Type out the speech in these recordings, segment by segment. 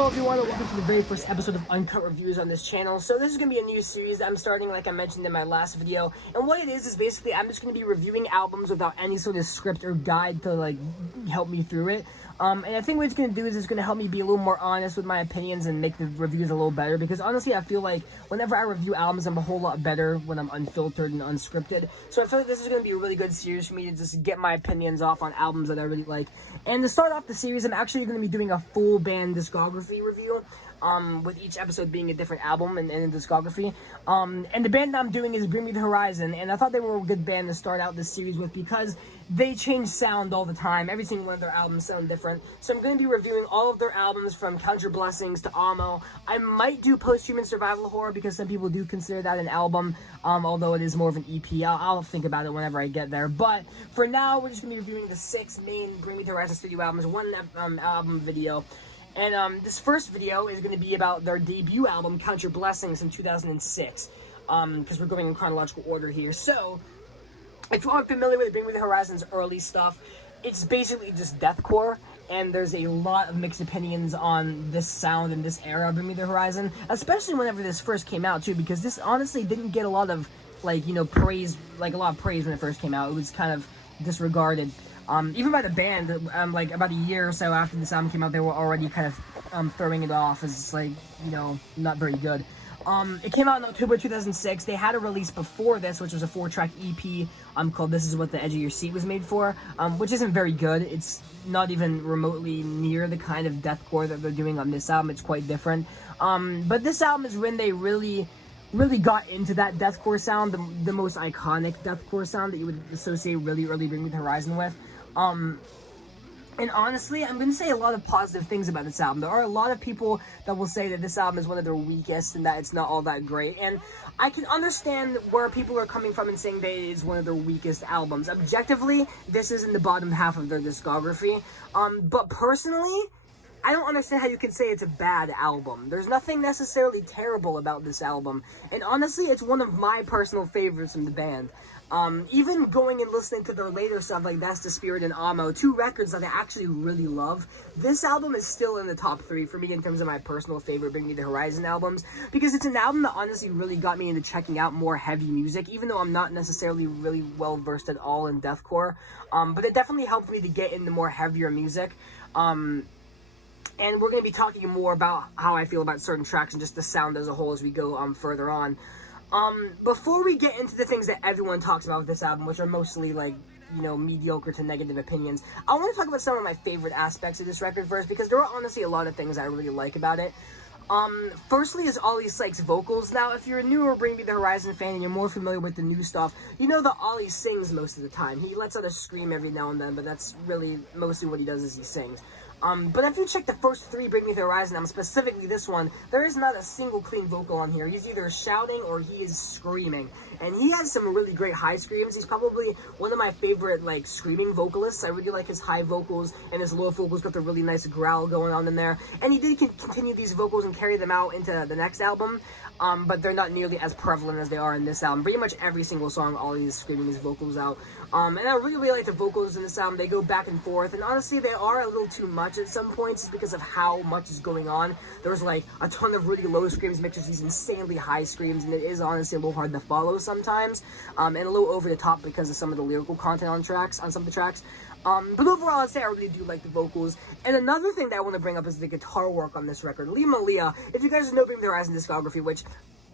Hello everyone, and welcome to the very first episode of Uncut Reviews on this channel. So this is going to be a new series that I'm starting, like I mentioned in my last video. And what it is basically I'm just going to be reviewing albums without any sort of script or guide to like help me through it. And I think what it's going to do is it's going to help me be a little more honest with my opinions and make the reviews a little better. Because honestly, I feel like whenever I review albums, I'm a whole lot better when I'm unfiltered and unscripted. So I feel like this is going to be a really good series for me to just get my opinions off on albums that I really like. And to start off the series, I'm actually going to be doing a full band discography review. With each episode being a different album and a discography. And the band that I'm doing is Bring Me the Horizon, and I thought they were a good band to start out this series with because they change sound all the time. Every single one of their albums sound different. So I'm going to be reviewing all of their albums from Count Your Blessings to Amo. I might do Post-Human Survival Horror because some people do consider that an album, although it is more of an EP. I'll think about it whenever I get there. But for now, we're just going to be reviewing the 6 main Bring Me the Horizon studio albums, one album video. And this first video is going to be about their debut album, Count Your Blessings, in 2006, because we're going in chronological order here. So, if you aren't familiar with Bring Me the Horizon's early stuff, it's basically just deathcore, and there's a lot of mixed opinions on this sound and this era of Bring Me the Horizon, especially whenever this first came out, too, because this honestly didn't get a lot of, praise, a lot of praise when it first came out. It was kind of disregarded. Even by the band, about a year or so after this album came out, they were already kind of throwing it off as, not very good. It came out in October 2006. They had a release before this, which was a 4-track EP called This Is What the Edge of Your Seat Was Made For, which isn't very good. It's not even remotely near the kind of deathcore that they're doing on this album. It's quite different. But this album is when they really got into that deathcore sound, the most iconic deathcore sound that you would associate really early Bring Me the Horizon with. And honestly, I'm going to say a lot of positive things about this album. There are a lot of people that will say that this album is one of their weakest and that it's not all that great. And I can understand where people are coming from and saying that it is one of their weakest albums. Objectively, this is in the bottom half of their discography. But personally, I don't understand how you can say it's a bad album. There's nothing necessarily terrible about this album. And honestly, it's one of my personal favorites from the band. Even going and listening to their later stuff like That's the Spirit and Amo, 2 records that I actually really love, this album is still in the top 3 for me in terms of my personal favorite Bring Me the Horizon albums, because it's an album that honestly really got me into checking out more heavy music, even though I'm not necessarily really well versed at all in deathcore, but it definitely helped me to get into more heavier music. And we're going to be talking more about how I feel about certain tracks and just the sound as a whole as we go further on. Before we get into the things that everyone talks about with this album, which are mostly mediocre to negative opinions, I want to talk about some of my favorite aspects of this record first, because there are honestly a lot of things I really like about it. Firstly is Ollie Sykes' vocals. Now, if you're a newer Bring Me the Horizon fan and you're more familiar with the new stuff, you know that Ollie sings most of the time. He lets out a scream every now and then, but that's really mostly what he does is he sings. But if you check the first 3 Bring Me the Horizon albums, specifically this one, there is not a single clean vocal on here. He's either shouting or he is screaming. And he has some really great high screams. He's probably one of my favorite, screaming vocalists. I really like his high vocals, and his low vocals got the really nice growl going on in there. And he did continue these vocals and carry them out into the next album, but they're not nearly as prevalent as they are in this album. Pretty much every single song, Ollie is screaming his vocals out. And I really like the vocals in this album. They go back and forth, and honestly, they are a little too much at some points just because of how much is going on. There's a ton of really low screams mixed with these insanely high screams, and it is honestly a little hard to follow sometimes, and a little over the top because of some of the lyrical content on some of the tracks. But overall, I'd say I really do like the vocals. And another thing that I want to bring up is the guitar work on this record. Lee Malia, if you guys know Bring Me the Horizon discography, which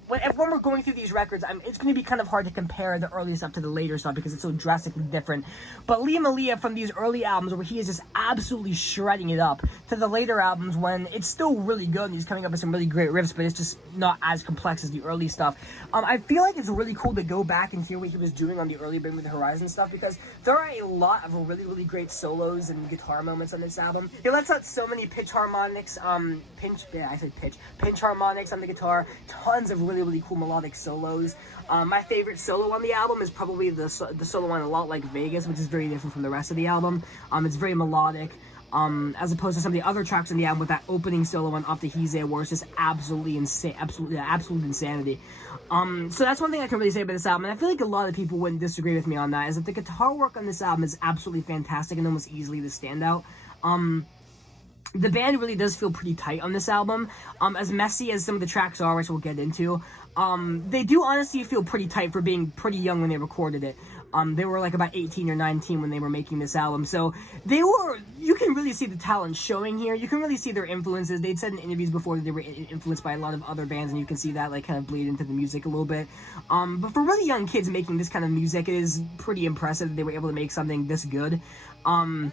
when we're going through these records, it's going to be kind of hard to compare the early stuff to the later stuff because it's so drastically different. But Lee Malia from these early albums where he is just absolutely shredding it up to the later albums when it's still really good and he's coming up with some really great riffs, but it's just not as complex as the early stuff. I feel like it's really cool to go back and hear what he was doing on the early Bring Me the Horizon stuff because there are a lot of really great solos and guitar moments on this album. He lets out so many pinch harmonics on the guitar, tons of really cool melodic solos. My favorite solo on the album is probably the solo on A Lot Like Vegas, which is very different from the rest of the album. It's very melodic, as opposed to some of the other tracks on the album with that opening solo on Off the He's There, where it's just absolutely insane, absolute insanity. So that's one thing I can really say about this album, and I feel like a lot of people wouldn't disagree with me on that, is that the guitar work on this album is absolutely fantastic and almost easily the standout. the band really does feel pretty tight on this album. As messy as some of the tracks are, which we'll get into, they do honestly feel pretty tight for being pretty young when they recorded it. They were like about 18 or 19 when they were making this album, so you can really see the talent showing here. You can really see their influences. They'd said in interviews before that they were influenced by a lot of other bands, and you can see that like kind of bleed into the music a little bit. But for really young kids making this kind of music, it is pretty impressive that they were able to make something this good. And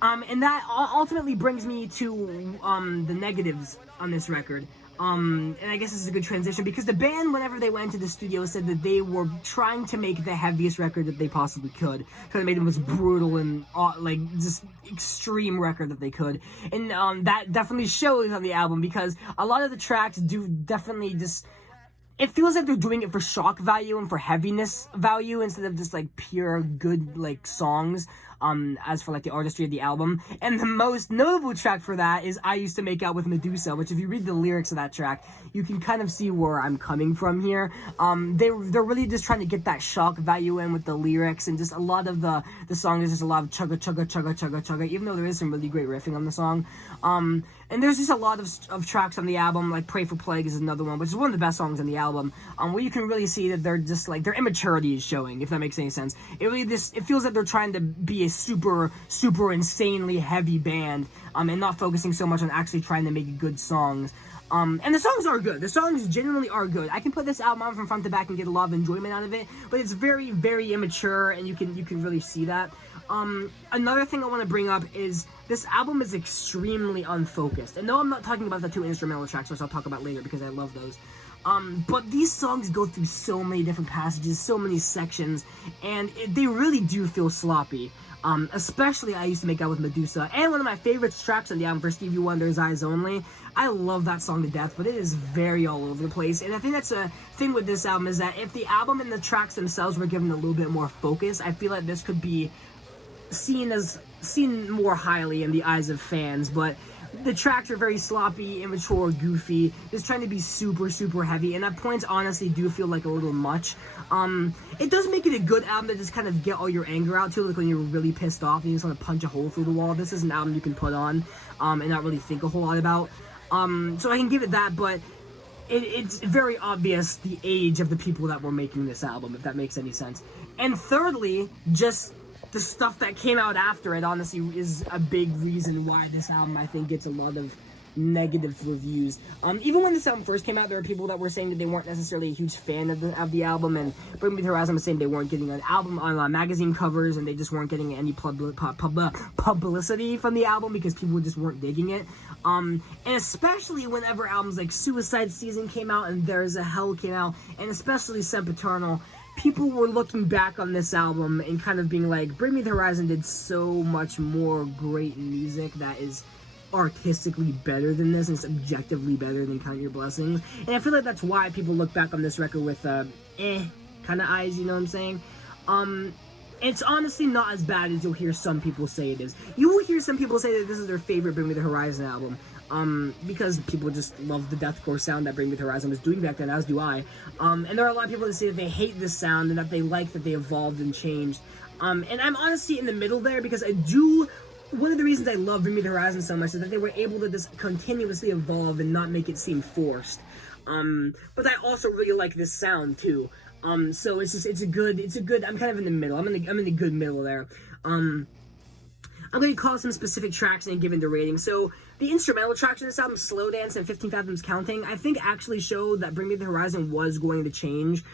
that ultimately brings me to the negatives on this record. And I guess this is a good transition because the band, whenever they went into the studio, said that they were trying to make the heaviest record that they possibly could. So they made the most brutal and like just extreme record that they could. And that definitely shows on the album because a lot of the tracks do definitely just... It feels like they're doing it for shock value and for heaviness value instead of just like pure good like songs. As for like the artistry of the album, and the most notable track for that is "I Used to Make Out with Medusa," which if you read the lyrics of that track, you can kind of see where I'm coming from here. They're really just trying to get that shock value in with the lyrics, and just a lot of the song is just a lot of chugga chugga chugga chugga chugga, even though there is some really great riffing on the song. And there's just a lot of tracks on the album, like "Pray for Plague" is another one, which is one of the best songs on the album, where you can really see that they're just like, their immaturity is showing, if that makes any sense. It feels like they're trying to be a super insanely heavy band, and not focusing so much on actually trying to make good songs. And the songs are good. The songs genuinely are good. I can put this album on from front to back and get a lot of enjoyment out of it, but it's very, very immature, and you can really see that. Another thing I want to bring up is this album is extremely unfocused. And no, I'm not talking about the 2 instrumental tracks, which I'll talk about later because I love those. But these songs go through so many different passages, so many sections, and they really do feel sloppy. Especially "I Used to Make Out with Medusa," and one of my favorite tracks on the album, for Stevie Wonder's "Eyes Only." I love that song to death, but it is very all over the place, and I think that's a thing with this album, is that if the album and the tracks themselves were given a little bit more focus, I feel like this could be seen more highly in the eyes of fans, but the tracks are very sloppy, immature, goofy, just trying to be super heavy, and at points honestly do feel like a little much. It does make it a good album to just kind of get all your anger out to, like when you're really pissed off and you just want to punch a hole through the wall. This is an album you can put on and not really think a whole lot about. So I can give it that, but it's very obvious the age of the people that were making this album, if that makes any sense. And thirdly, just the stuff that came out after it, honestly, is a big reason why this album, I think, gets a lot of negative reviews. Even when this album first came out, there were people that were saying that they weren't necessarily a huge fan of the album, and Bring Me the Horizon was saying they weren't getting an album on magazine covers, and they just weren't getting any publicity from the album because people just weren't digging it. And especially whenever albums like Suicide Season came out and There Is a Hell came out, and especially Sempiternal, people were looking back on this album and kind of being like, Bring Me the Horizon did so much more great music that is artistically better than this and it's objectively better than Count Your Blessings. And I feel like that's why people look back on this record with kind of eyes, you know what I'm saying? It's honestly not as bad as you'll hear some people say it is. You will hear some people say that this is their favorite Bring Me the Horizon album, because people just love the deathcore sound that Bring Me the Horizon was doing back then, as do I. And there are a lot of people that say that they hate this sound and that they like that they evolved and changed. And I'm honestly in the middle there because one of the reasons I love Bring Me the Horizon so much is that they were able to just continuously evolve and not make it seem forced. But I also really like this sound too. So it's a good, I'm kind of in the middle. I'm in the good middle there. I'm going to call some specific tracks and give it the rating. So the instrumental tracks in this album, Slow Dance and 15 Fathoms Counting, I think actually showed that Bring Me the Horizon was going to change,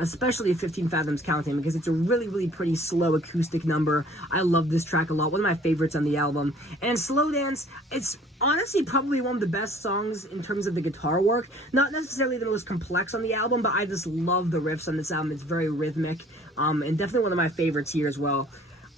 especially 15 Fathoms Counting, because it's a really, really pretty slow acoustic number. I love this track a lot, one of my favorites on the album. And Slow Dance, it's honestly probably one of the best songs in terms of the guitar work. Not necessarily the most complex on the album, but I just love the riffs on this album. It's very rhythmic, and definitely one of my favorites here as well.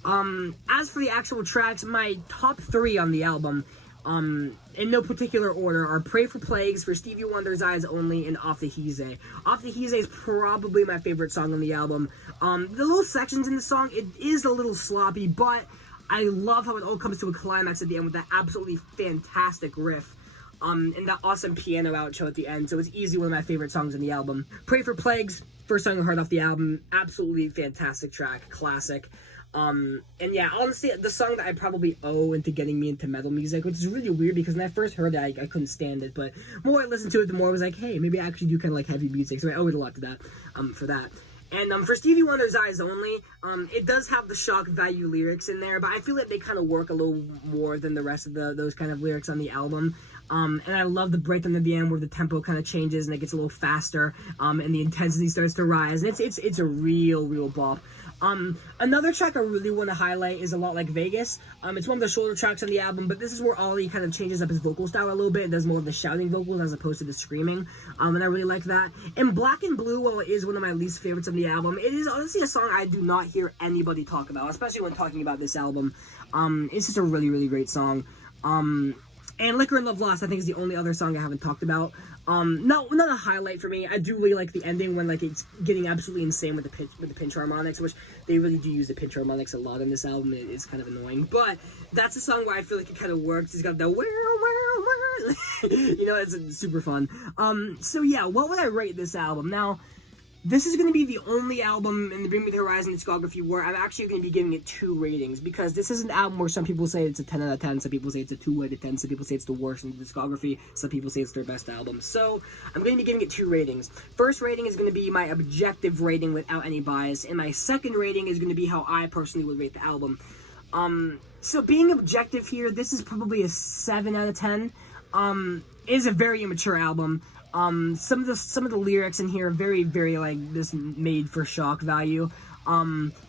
As for the actual tracks, my top 3 on the album, in no particular order, are Pray for Plagues, For Stevie Wonder's Eyes Only, and Off the Heeze. Off the Heeze is probably my favorite song on the album. The little sections in the song, it is a little sloppy, but I love how it all comes to a climax at the end with that absolutely fantastic riff. And that awesome piano outro at the end, so it's easily one of my favorite songs on the album. Pray for Plagues, first song I heard off the album, absolutely fantastic track, classic. And yeah, honestly, the song that I probably owe into getting me into metal music, which is really weird because when I first heard it, I couldn't stand it. But the more I listened to it, the more I was like, hey, maybe I actually do kind of like heavy music. So I owe it a lot to that, for that. And for Stevie Wonder's Eyes Only, it does have the shock value lyrics in there, but I feel like they kind of work a little more than the rest of those kind of lyrics on the album. And I love the breakdown at the end where the tempo kind of changes and it gets a little faster, and the intensity starts to rise. And it's a real bop. Another track I really want to highlight is A Lot Like Vegas. It's one of the shorter tracks on the album, but this is where Ollie kind of changes up his vocal style a little bit and does more of the shouting vocals as opposed to the screaming. And I really like that. And Black and Blue, while it is one of my least favorites on the album, it is honestly a song I do not hear anybody talk about, especially when talking about this album. It's just a really great song. And Liquor and Love Lost, I think, is the only other song I haven't talked about. Not a highlight for me. I do really like the ending when like it's getting absolutely insane with the pinch harmonics, which they really do use the pinch harmonics a lot in this album. It's kind of annoying, but that's a song where I feel like it kind of works. It's got the you know, it's super fun. So yeah, what would I rate this album? Now, this is going to be the only album in the Bring Me the Horizon discography where I'm actually going to be giving it 2 ratings, because this is an album where some people say it's a 10 out of 10, some people say it's a 2 out of 10, some people say it's the worst in the discography, some people say it's their best album. So I'm going to be giving it 2 ratings. First rating is going to be my objective rating without any bias, and my second rating is going to be how I personally would rate the album. So being objective here, this is probably a 7 out of 10. It is a very immature album. Some of the lyrics in here are very like this made for shock value.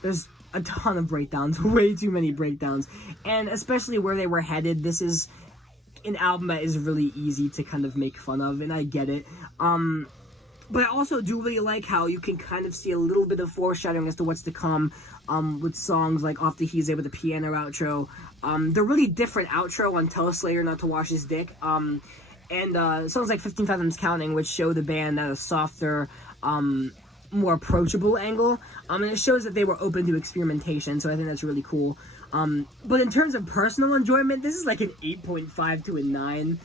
There's a ton of breakdowns, way too many breakdowns, and especially where they were headed, this is an album that is really easy to kind of make fun of, and I get it. But I also do really like how you can kind of see a little bit of foreshadowing as to what's to come, with songs like Off the He's with the piano outro. They're really different outro on Tell a Slayer Not to Wash His Dick. And songs like 15 Fathoms Counting, which show the band at a softer, more approachable angle. And it shows that they were open to experimentation, so I think that's really cool. But in terms of personal enjoyment, this is like an 8.5 to a 9.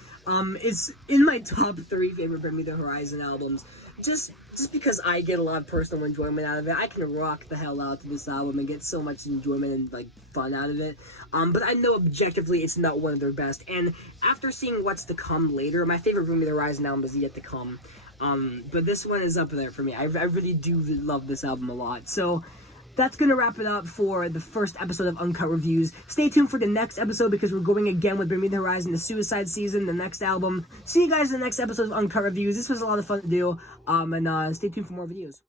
It's in my top 3 favorite Bring Me the Horizon albums. Just because I get a lot of personal enjoyment out of it. I can rock the hell out to this album and get so much enjoyment and like fun out of it. But I know objectively it's not one of their best. And after seeing what's to come later, my favorite Bring Me the Horizon album is yet to come. But this one is up there for me. I really do love this album a lot. So that's going to wrap it up for the first episode of Uncut Reviews. Stay tuned for the next episode because we're going again with Bring Me the Horizon, the Suicide Season, the next album. See you guys in the next episode of Uncut Reviews. This was a lot of fun to do. And stay tuned for more videos.